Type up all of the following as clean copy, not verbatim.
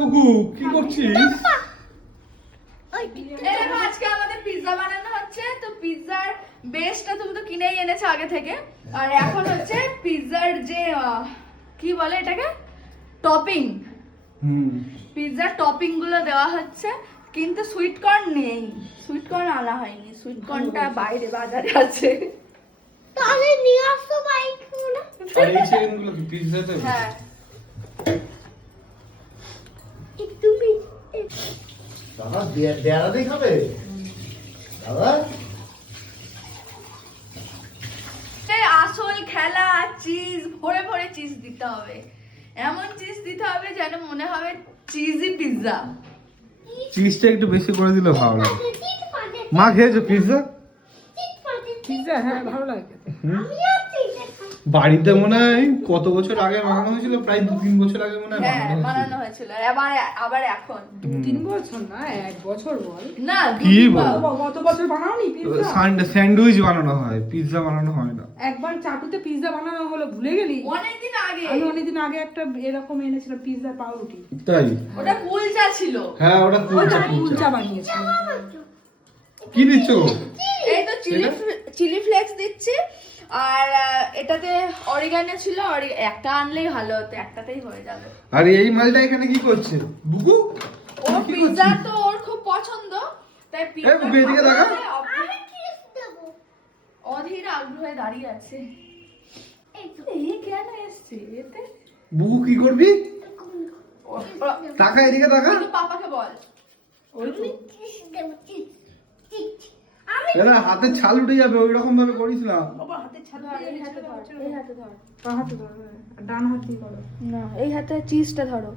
বুকু কি করছিস? আজকে আমাদের পিৎজা বানানো হচ্ছে। তো পিৎজার বেসটা তুমি তো কিনেই এনেছো আগে থেকে, আর এখন হচ্ছে পিৎজার যে কি বলে এটাকে, টপিং। পিৎজার টপিং গুলো দেওয়া হচ্ছে, কিন্তু সুইট কর্ন নেই, সুইট কর্ন আনা হয়নি, সুইট কর্নটা বাইরে বাজারে আছে। তাহলে নিয়ে আসো বাইক না। আর এই চিকেনগুলো কি পিৎজাতে? হ্যাঁ তুমি দাদা দেয়ারাতেই খাবে দাদা। আসল খেলা, চিজ ভরে ভরে চিজ দিতে হবে, এমন চিজ দিতে হবে যেন মনে হবে চিজি পিৎজা। চিজটা একটু বেশি করে দিলে ভালো লাগে। মা খেয়েছো পিৎজা? পিৎজা হ্যাঁ ভালো লাগে। বাড়িতে মনে হয় কত বছর আগে বানানো হয়েছিল, প্রায় 2-3 বছর আগে মনে হয় হ্যাঁ বানানো বানানো হয়েছিল। হয়েছিল, আবার এখন 3 বছর না 1 বছর বল। না কি বল? কত বছর বানাওনি পিৎজা? স্যান্ডউইচ বানানো হয়, পিৎজা বানানো হয় না। একবার চাটুতে পিৎজা বানানো হলো, ভুলে গেলি? অনেকদিন আগে। আমি অনেকদিন আগে একটা এরকম এনেছিলাম পিৎজা পাউরুটি। তাই? ওটা কুলচা ছিল। হ্যাঁ ওটা ওটা কুলচা। কুলচা বানিয়েছিলাম। কি দিচ্ছ? এই তো চিলি ফ্লেক্স দিচ্ছি, আর এটাতে অরিগানো ছিল, একটা আনলেই ভালো হতো, একটাতেই হয়ে যাবে। আর এই মালটা এখানে কি করছে বুকু? ও পিৎজা তো ওর খুব পছন্দ, তাই পিৎজা বুকু, এদিকে দেখা। আমি কিস দেব। অধীর আগ্রহে দাঁড়িয়ে আছে। এই কেন এসছে এতে? বুকু কি করবি? ও- টাকা এদিকে টাকা। কিন্তু পাপাকে বল। ওই তো কিস দেব চিজ চিজ। আমি এরা হাতে ছাল উঠে যাবে, ওই রকম ভাবে করিস না। বাবা হাতে ছাড়া ধর, এই হাতে ধর, এই হাতে ধর। হাতে ধরো, আর ডান হাত দিয়ে করো। না, এই হাতে চিজটা ধরো।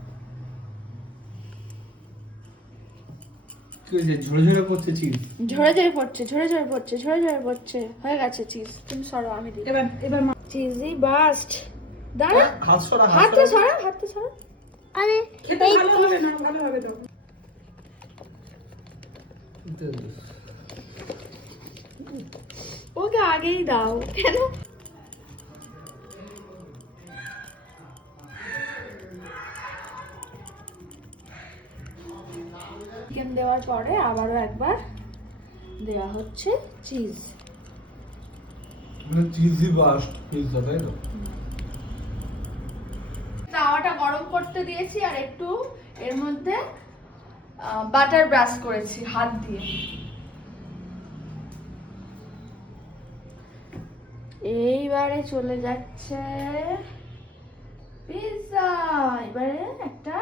কি হয়েছে? ঝরে ঝরে পড়ছে চিজ। ঝরে ঝরে পড়ছে, ঝরে ঝরে পড়ছে, ঝরে ঝরে পড়ছে, হয়ে গেছে চিজ। তুমি সরো, আমি দিই। এবার চিজি বাস্ট। দাঁড়া, হাত সরা, হাতটা সরা, হাতটা সরা। আরে খেতে ভালো হবে না, ভালো হবে তো। ওকে আগেই দাও কেন? চিকেন দেওয়ার পরে আবারও একবার দেওয়া হচ্ছে চিজ। মানে চিজি বাস্ট পিৎজা, তাই তো? তাওয়াটা গরম করতে দিয়েছি, আর একটু এর মধ্যে বাটার ব্রাশ করেছি হাত দিয়ে। এইবারে চলে যাচ্ছে পিৎজা, এবারে একটা